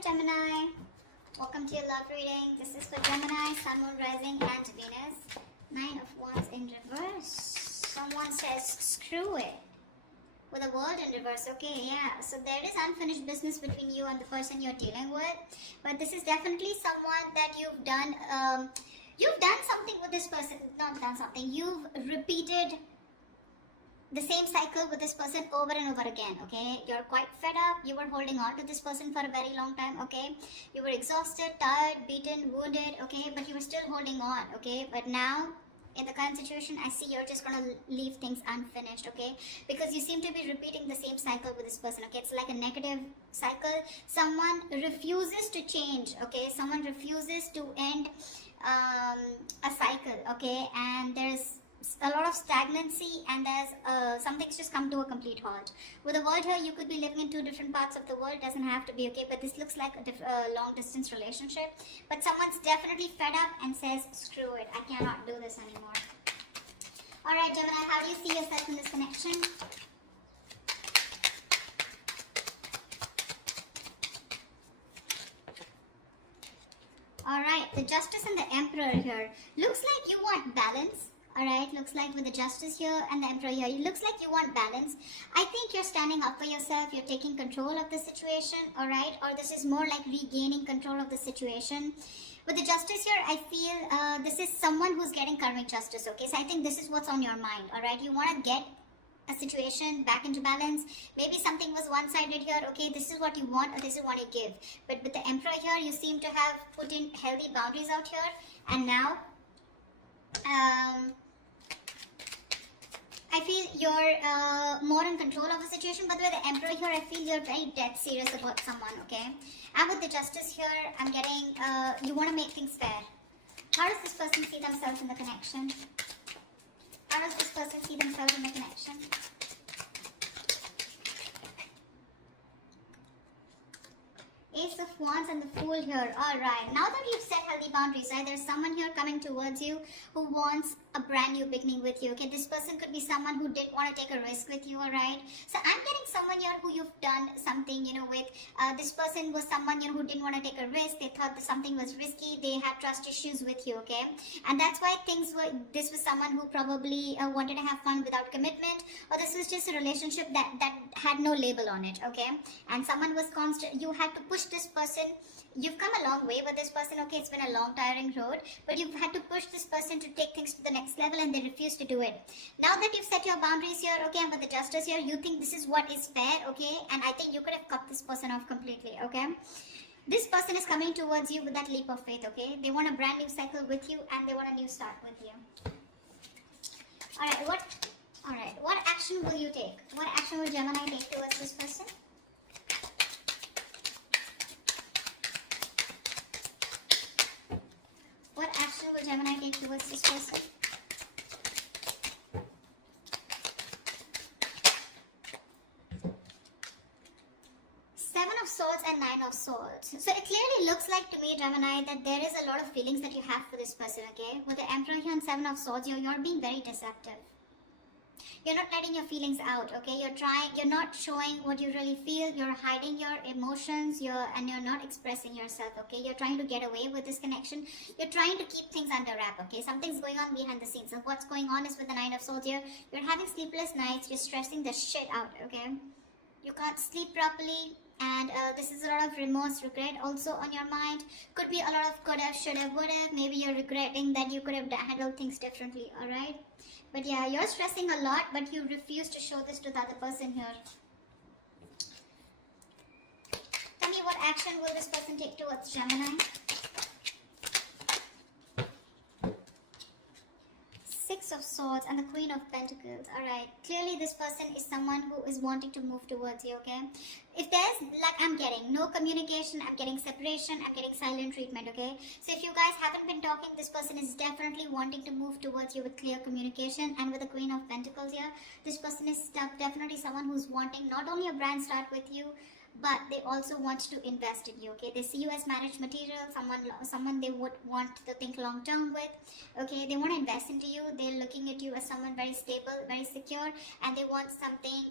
Alright, Gemini. Welcome to your love reading. This is for Gemini, Sun, Moon, Rising, and Venus. 9 of Wands in reverse. Someone says, screw it. With a world in reverse. Okay, yeah. So there is unfinished business between you and the person you're dealing with. But this is definitely someone that you've done something with this person. Not done something. You've repeated the same cycle with this person over and over again. Okay, you're quite fed up. You were holding on to this person for a very long time. Okay, you were exhausted, tired, beaten, wounded. Okay, but you were still holding on. Okay, but now in the current situation, I see you're just gonna leave things unfinished. Okay, because you seem to be repeating the same cycle with this person. Okay, it's like a negative cycle. Someone refuses to change. Okay, someone refuses to end a cycle. Okay, and there's a lot of stagnancy, and there's something's just come to a complete halt. With the world here, you could be living in two different parts of the world. Doesn't have to be. Okay, but this looks like a long distance relationship. But someone's definitely fed up and says, screw it, I cannot do this anymore. Alright, Gemini, how do you see yourself in this connection? Alright, the Justice and the Emperor here. Looks like you want balance. Alright, looks like with the Justice here and the Emperor here, it looks like you want balance. I think you're standing up for yourself, you're taking control of the situation, alright? Or this is more like regaining control of the situation. With the Justice here, I feel this is someone who's getting karmic justice, okay? So I think this is what's on your mind, alright? You want to get a situation back into balance. Maybe something was one-sided here. Okay, this is what you want or this is what you give. But with the Emperor here, you seem to have put in healthy boundaries out here, and now I feel you're more in control of the situation. But with the Emperor here, I feel you're very dead serious about someone. Okay, and with the Justice here, I'm getting you want to make things fair. How does this person see themselves in the connection? How does this person see themselves in the connection? Ace of Wands and the Fool here. Alright, now that you've set healthy boundaries, right, there's someone here coming towards you who wants a brand new beginning with you. Okay, this person could be someone who didn't want to take a risk with you, alright? So I'm getting someone here who you've done something, with. This person was someone, who didn't want to take a risk. They thought that something was risky. They had trust issues with you, okay? And that's why this was someone who probably wanted to have fun without commitment, or this was just a relationship that had no label on it, okay? And someone was constant. You had to push this person. You've come a long way with this person, okay? It's been a long, tiring road, but you've had to push this person to take things to the next level, and they refuse to do it. Now that you've set your boundaries here, okay, and with the Justice here, you think this is what is fair, okay? And I think you could have cut this person off completely, okay? This person is coming towards you with that leap of faith, okay? They want a brand new cycle with you, and they want a new start with you. Alright, what action will you take? What action will Gemini take towards this person? What action will Gemini take towards this person? Seven of Swords and Nine of Swords. So it clearly looks like to me, Gemini, that there is a lot of feelings that you have for this person, okay? With the Emperor here and Seven of Swords, you're being very deceptive. You're not letting your feelings out, okay? You're not showing what you really feel. You're hiding your emotions, and you're not expressing yourself, okay? You're trying to get away with this connection. You're trying to keep things under wrap, okay? Something's going on behind the scenes. So what's going on is with the Nine of Swords here, you're having sleepless nights. You're stressing the shit out, okay? You can't sleep properly, and this is a lot of remorse, regret also on your mind. Could be a lot of could have, should have, would have. Maybe you're regretting that you could have handled things differently, alright? But yeah, you're stressing a lot, but you refuse to show this to the other person here. Tell me, what action will this person take towards Gemini? Six of Swords and the Queen of Pentacles. Alright, clearly this person is someone who is wanting to move towards you, okay? If there's, like I'm getting, no communication, I'm getting separation, I'm getting silent treatment, okay? So if you guys haven't been talking, this person is definitely wanting to move towards you with clear communication. And with the Queen of Pentacles here, this person is definitely someone who's wanting not only a brand start with you, but they also want to invest in you, okay? They see you as marriage material, someone they would want to think long term with, okay? They want to invest into you. They're looking at you as someone very stable, very secure, and they want something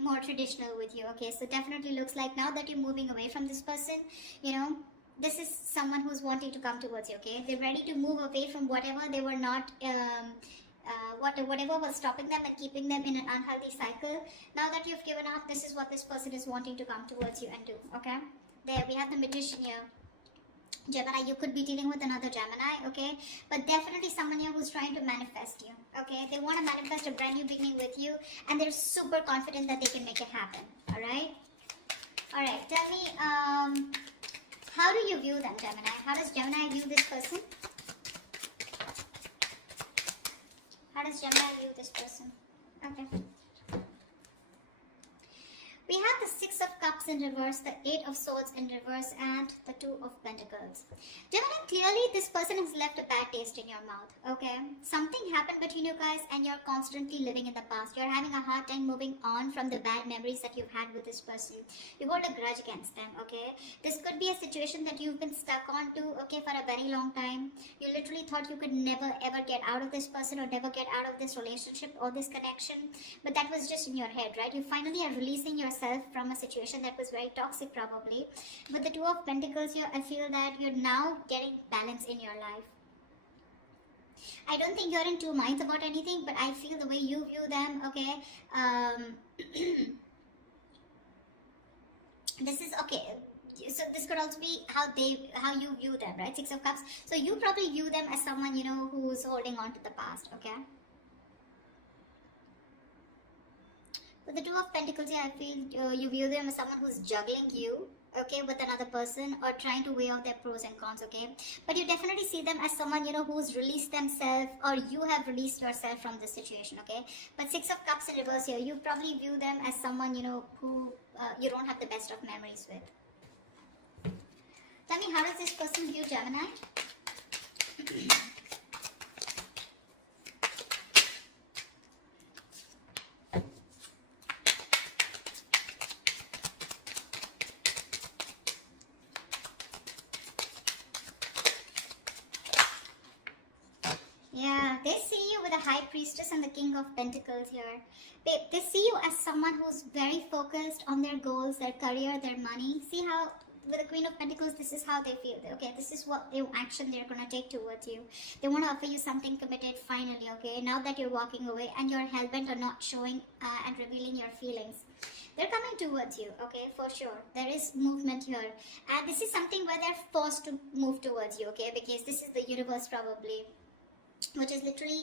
more traditional with you. Okay, so definitely looks like now that you're moving away from this person, you know, this is someone who's wanting to come towards you. Okay, they're ready to move away from whatever they were not whatever was stopping them and keeping them in an unhealthy cycle. Now that you've given up, this is what this person is wanting to come towards you and do. Okay, there we have the Magician here. Gemini, you could be dealing with another Gemini, okay? But definitely someone here who's trying to manifest you, okay? They want to manifest a brand new beginning with you, and they're super confident that they can make it happen, all right? All right, tell me, how do you view them, Gemini? How does Gemini view this person? How does Gemini view this person? Okay. We have the Six of Cups in reverse, the Eight of Swords in reverse, and the Two of Pentacles. Gemini, clearly this person has left a bad taste in your mouth, okay? Something happened between you guys and you're constantly living in the past. You're having a hard time moving on from the bad memories that you've had with this person. You hold a grudge against them, okay? This could be a situation that you've been stuck on to, okay, for a very long time. You literally thought you could never ever get out of this person or never get out of this relationship or this connection. But that was just in your head, right? You finally are releasing yourself from a situation that was very toxic probably. With the Two of Pentacles here, I feel that you're now getting balance in your life. I don't think you're in two minds about anything, but I feel the way you view them, okay, this is okay. So this could also be how you view them, right? Six of Cups. So you probably view them as someone, you know, who's holding on to the past, okay? With the Two of Pentacles here, I feel you view them as someone who's juggling you, okay, with another person or trying to weigh out their pros and cons, okay? But you definitely see them as someone, you know, who's released themselves or you have released yourself from this situation, okay? But Six of Cups in reverse here, you probably view them as someone, you know, who you don't have the best of memories with. Tell me, how does this person view Gemini? Yeah, they see you with the High Priestess and the King of Pentacles here. They see you as someone who's very focused on their goals, their career, their money. See how with the Queen of Pentacles, this is how they feel. Okay, this is what the action they're going to take towards you. They want to offer you something committed finally, okay? Now that you're walking away and you're hell-bent on not showing and revealing your feelings. They're coming towards you, okay, for sure. There is movement here. And this is something where they're forced to move towards you, okay? Because this is the universe probably, which is literally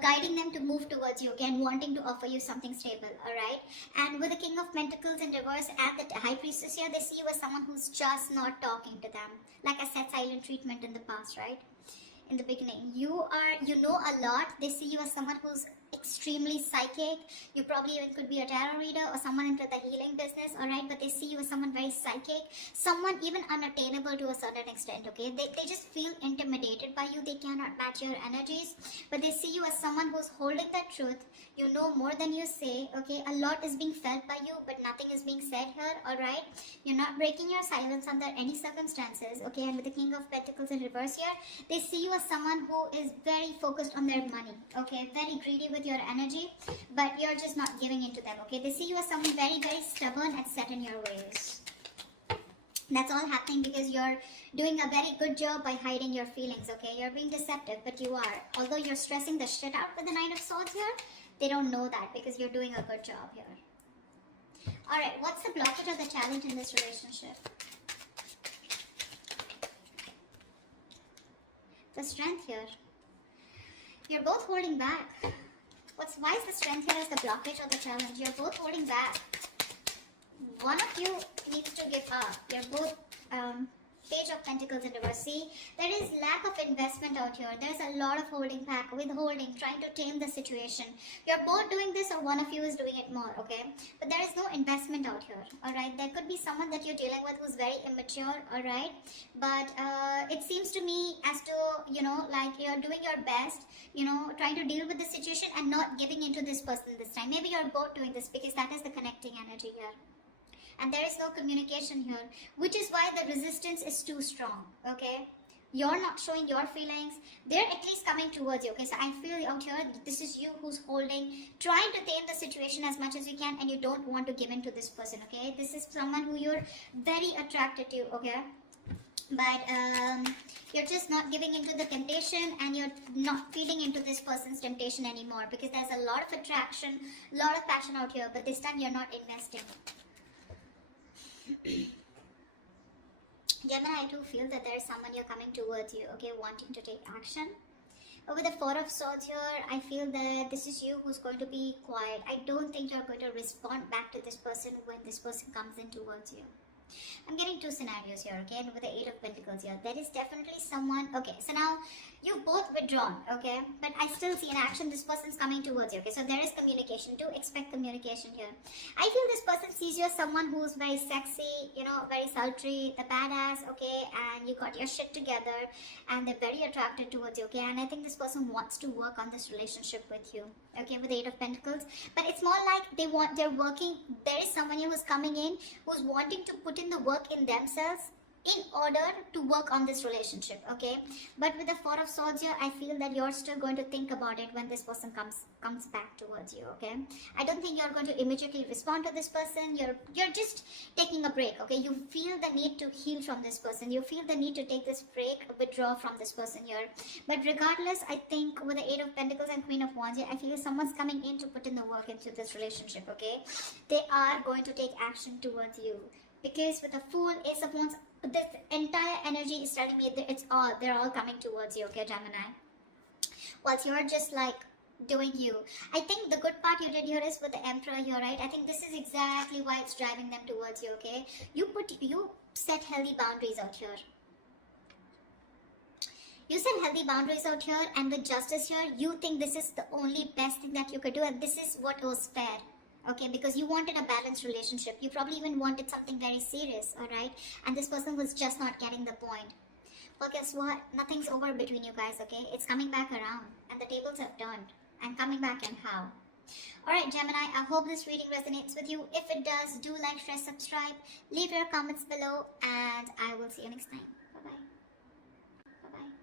guiding them to move towards you again, wanting to offer you something stable, alright? And with the King of Pentacles in reverse and the High Priestess here, they see you as someone who's just not talking to them. Like I said, silent treatment in the past, right? In the beginning. You know a lot. They see you as someone who's extremely psychic. You probably even could be a tarot reader or someone into the healing business, alright? But they see you as someone very psychic, someone even unattainable to a certain extent, okay? They just feel intimidated by you. They cannot match your energies, but they see you as someone who's holding the truth. You know more than you say, okay? A lot is being felt by you, but nothing is being said here, alright? You're not breaking your silence under any circumstances, okay? And with the King of Pentacles in reverse here, they see you as someone who is very focused on their money, okay? Very greedy with your energy, but you're just not giving into them, okay? They see you as someone very, very stubborn and set in your ways. That's all happening because you're doing a very good job by hiding your feelings, okay? You're being deceptive, but you are. Although you're stressing the shit out with the Nine of Swords here, they don't know that because you're doing a good job here. Alright, what's the blockage or the challenge in this relationship? The Strength here. You're both holding back. Why is the Strength here as the blockage or the challenge? You're both holding back. One of you needs to give up. You're both Page of Pentacles in reverse. See, there is lack of investment out here. There's a lot of holding back, withholding, trying to tame the situation. You're both doing this or one of you is doing it more, okay? But there is no investment out here, alright? There could be someone that you're dealing with who's very immature, alright? But it seems to me as to, you know, like you're doing your best, you know, trying to deal with the situation and not giving into this person this time. Maybe you're both doing this because that is the connecting energy here. And there is no communication here, which is why the resistance is too strong, okay? You're not showing your feelings. They're at least coming towards you. Okay, so I feel out here, this is you who's holding, trying to tame the situation as much as you can, and you don't want to give in to this person. Okay, this is someone who you're very attracted to. Okay, but you're just not giving into the temptation, and you're not feeding into this person's temptation anymore, because there's a lot of attraction, a lot of passion out here, but this time you're not investing. Gemini, I do feel that there is someone you're coming towards you, okay, wanting to take action. With the Four of Swords here, I feel that this is you who's going to be quiet. I don't think you're going to respond back to this person when this person comes in towards you. I'm getting two scenarios here, okay, and with the Eight of Pentacles here, there is definitely someone, okay, so now you've both withdrawn, okay, but I still see an action. This person's coming towards you, okay, so there is communication. Do expect communication here. I feel this person sees you as someone who's very sexy, you know, very sultry, the badass, okay, and you got your shit together, and they're very attracted towards you, okay, and I think this person wants to work on this relationship with you, okay, with the Eight of Pentacles, but it's more like they're working, there is someone here who's coming in, who's wanting to put in the work in themselves in order to work on this relationship, okay, but with the Four of Swords here, I feel that you're still going to think about it when this person comes back towards you, okay. I don't think you're going to immediately respond to this person. You're just taking a break, okay. You feel the need to heal from this person. You feel the need to take this break, withdraw from this person here, but regardless, I think with the Eight of Pentacles and Queen of Wands here, I feel someone's coming in to put in the work into this relationship, okay. They are going to take action towards you, because with the Fool, Ace of Wands, this entire energy is telling me that they're all coming towards you, okay, Gemini. Whilst you're just like doing you. I think the good part you did here is with the Emperor here, right? I think this is exactly why it's driving them towards you, okay? You set healthy boundaries out here. You set healthy boundaries out here, and with Justice here, you think this is the only best thing that you could do, and this is what was fair. Okay, because you wanted a balanced relationship. You probably even wanted something very serious, alright? And this person was just not getting the point. Well, guess what? Nothing's over between you guys, okay? It's coming back around. And the tables have turned. And coming back and how? Alright, Gemini, I hope this reading resonates with you. If it does, do like, share, subscribe. Leave your comments below. And I will see you next time. Bye-bye. Bye-bye.